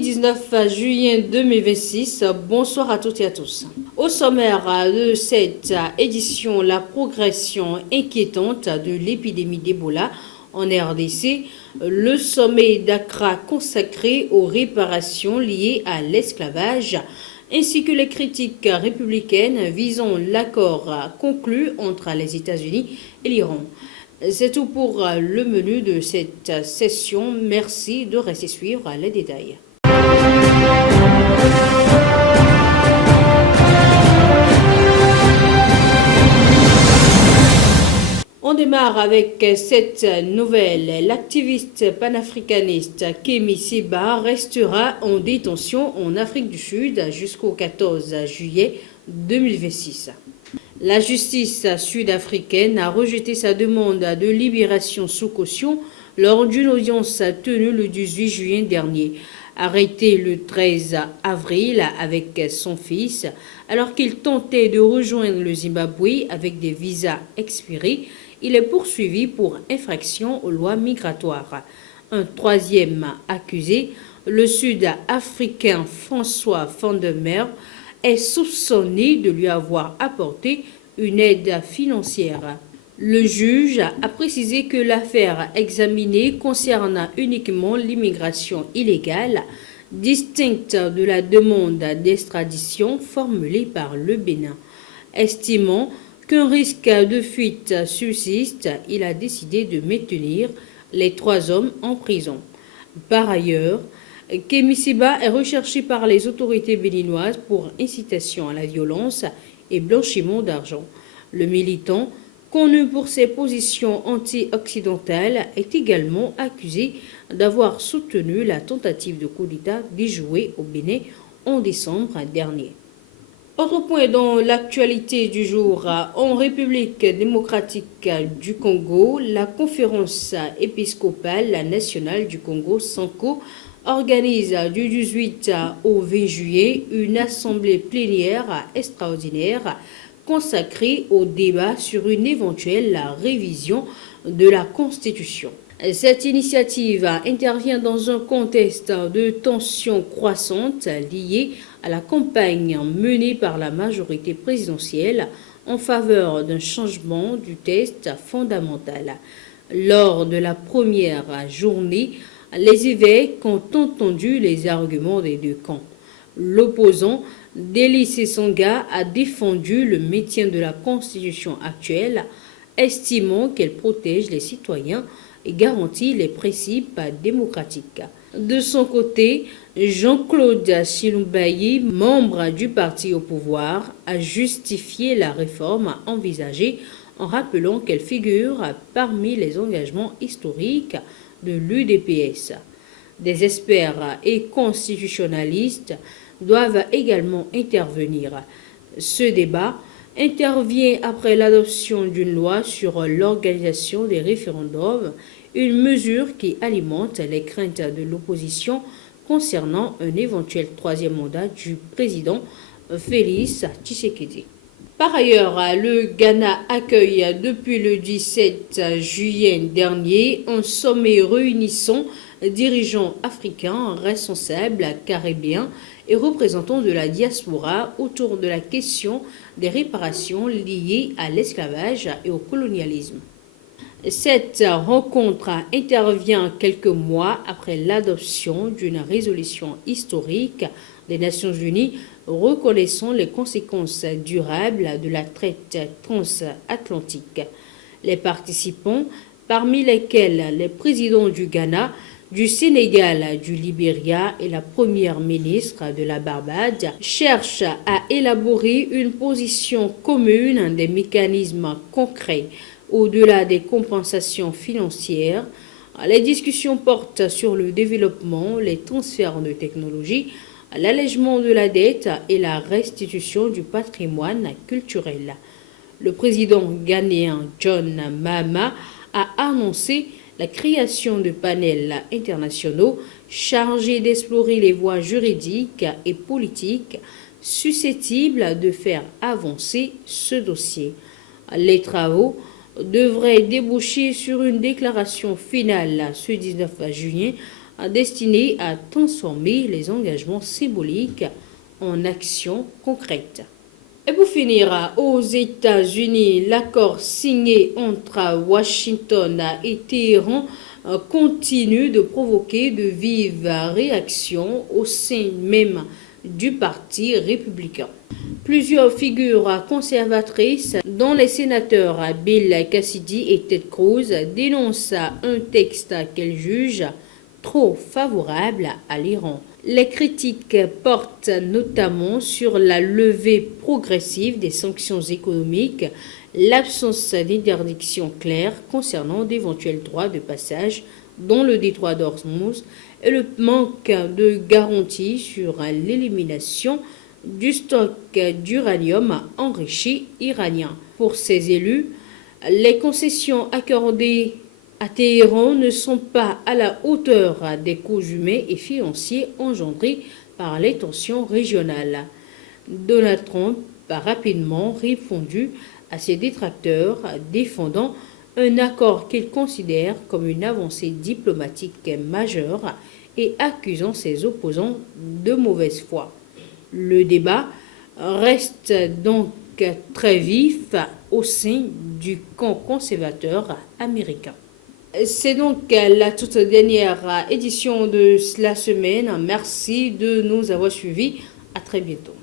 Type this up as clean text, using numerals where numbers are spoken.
Mardi 19 juillet 2026, bonsoir à toutes et à tous. Au sommaire de cette édition, la progression inquiétante de l'épidémie d'Ebola en RDC, le sommet d'Accra consacré aux réparations liées à l'esclavage, ainsi que les critiques républicaines visant l'accord conclu entre les États-Unis et l'Iran. C'est tout pour le menu de cette session. Merci de rester suivre les détails. On démarre avec cette nouvelle. L'activiste panafricaniste Kémi Séba restera en détention en Afrique du Sud jusqu'au 14 juillet 2026. La justice sud-africaine a rejeté sa demande de libération sous caution lors d'une audience tenue le 18 juin dernier. Arrêté le 13 avril avec son fils, alors qu'il tentait de rejoindre le Zimbabwe avec des visas expirés, il est poursuivi pour infraction aux lois migratoires. Un troisième accusé, le Sud-Africain François van der Merwe, est soupçonné de lui avoir apporté une aide financière. Le juge a précisé que l'affaire examinée concerne uniquement l'immigration illégale, distincte de la demande d'extradition formulée par le Bénin. Estimant qu'un risque de fuite subsiste, il a décidé de maintenir les 3 hommes en prison. Par ailleurs, Kémi Séba est recherché par les autorités béninoises pour incitation à la violence et blanchiment d'argent. Le militant, connu pour ses positions anti-occidentales, est également accusé d'avoir soutenu la tentative de coup d'État déjouée au Bénin en décembre dernier. Autre point dans l'actualité du jour, en République démocratique du Congo, la conférence épiscopale nationale du Congo, SANCO, organise du 18 au 20 juillet une assemblée plénière extraordinaire consacrée au débat sur une éventuelle révision de la Constitution. Cette initiative intervient dans un contexte de tensions croissantes liées à la campagne menée par la majorité présidentielle en faveur d'un changement du texte fondamental. Lors de la première journée, les évêques ont entendu les arguments des deux camps. L'opposant, Délice Sanga, a défendu le maintien de la Constitution actuelle, estimant qu'elle protège les citoyens et garantit les principes démocratiques. De son côté, Jean-Claude Silumbayi, membre du parti au pouvoir, a justifié la réforme envisagée en rappelant qu'elle figure parmi les engagements historiques de l'UDPS. Des experts et constitutionnalistes doivent également intervenir. Ce débat intervient après l'adoption d'une loi sur l'organisation des référendums, une mesure qui alimente les craintes de l'opposition concernant un éventuel 3e mandat du président Félix Tshisekedi. Par ailleurs, le Ghana accueille depuis le 17 juillet dernier un sommet réunissant dirigeants africains, responsables caribéens et représentants de la diaspora autour de la question des réparations liées à l'esclavage et au colonialisme. Cette rencontre intervient quelques mois après l'adoption d'une résolution historique des Nations Unies reconnaissant les conséquences durables de la traite transatlantique. Les participants, parmi lesquels les présidents du Ghana, du Sénégal, du Libéria et la première ministre de la Barbade, cherchent à élaborer une position commune des mécanismes concrets au-delà des compensations financières. Les discussions portent sur le développement, les transferts de technologies, l'allègement de la dette et la restitution du patrimoine culturel. Le président ghanéen John Mahama a annoncé la création de panels internationaux chargés d'explorer les voies juridiques et politiques susceptibles de faire avancer ce dossier. Les travaux devrait déboucher sur une déclaration finale ce 19 juin destinée à transformer les engagements symboliques en actions concrètes. Et pour finir, aux États-Unis, l'accord signé entre Washington et Téhéran continue de provoquer de vives réactions au sein même du Parti républicain. Plusieurs figures conservatrices, dont les sénateurs Bill Cassidy et Ted Cruz, dénoncent un texte qu'elles jugent trop favorable à l'Iran. Les critiques portent notamment sur la levée progressive des sanctions économiques, l'absence d'interdiction claire concernant d'éventuels droits de passage dans le détroit d'Ormuz et le manque de garanties sur l'élimination du stock d'uranium enrichi iranien. Pour ces élus, les concessions accordées à Téhéran ne sont pas à la hauteur des coûts humains et financiers engendrés par les tensions régionales. Donald Trump a rapidement répondu à ses détracteurs, défendant un accord qu'il considère comme une avancée diplomatique majeure et accusant ses opposants de mauvaise foi. Le débat reste donc très vif au sein du camp conservateur américain. C'est donc la toute dernière édition de la semaine. Merci de nous avoir suivis. À très bientôt.